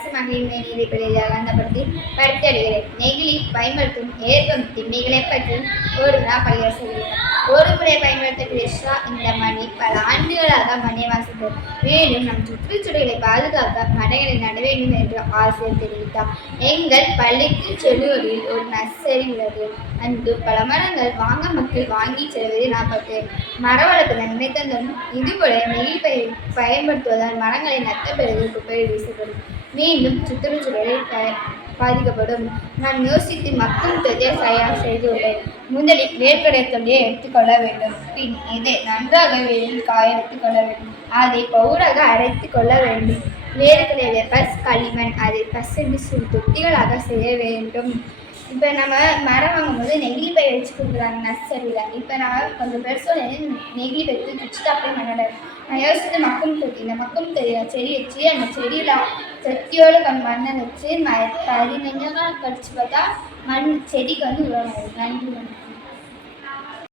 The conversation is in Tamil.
அரசு மகளிர் மேல்நிலைப்பள்ளியில் அகந்தப்படுத்தி படுத்தடுகிறேன். நெகிழி பயன்படுத்தும் ஏற்படும் திண்மைகளை பற்றி ஒரு நாள் பள்ளியாசிரியர் ஒரு முறை பயன்படுத்த கிருஷ்ணா இந்த மணி பல ஆண்டுகளாக மணி வாசித்தது. மேலும் நம் சுற்றுச்சூழலை பாதுகாக்க மரங்களை நட வேண்டும் என்று ஆசிரியர் தெரிவித்தார். எங்கள் பள்ளிக்கு செல்லுவதில் ஒரு நர்சரி உள்ளது. அங்கு பல மரங்கள் வாங்க மக்கள் வாங்கி செல்வதை நான் பார்த்தேன். மர வளர்ப்பு நன்மை தந்தாலும் இதுபோல நெகிழி பயன்படுத்துவதால் மரங்களை நட்ட பிறகு குப்பையில் வீசப்படும். மீண்டும் சுற்றுச்சூழலை பாதிக்கப்படும். நான் யோசித்து மக்கும் தொகையை தயார் செய்துள்ளேன். முதலில் வேர்க்கடை தொகையை எடுத்துக்கொள்ள வேண்டும். பின் இதை நன்றாக வெயில் காய எடுத்துக்கொள்ள வேண்டும். அதை பவுடாக அரைத்து கொள்ள வேண்டும். வேர்க்கடையை களிமண் அதை பசந்து சிறு தொட்டிகளாக செய்ய வேண்டும். இப்போ நம்ம மரம் வாங்கும்போது நெகிழி பை வச்சு கொடுக்குறாங்க நர்சரியில். இப்போ நான் கொஞ்சம் பெருசோட நெகிழி பை வச்சுட்டு அப்படியே மண்ணோட நான் யோசிச்சுட்டு மக்கும் தொட்டி இந்த மக்கும் தொட்டியில் செடி வச்சு அந்த செடியில் செடியோடு மண்ணை வச்சு 15 நாள் கழிச்சு பார்த்தா செடிக்கு உருவாகும். நன்றி.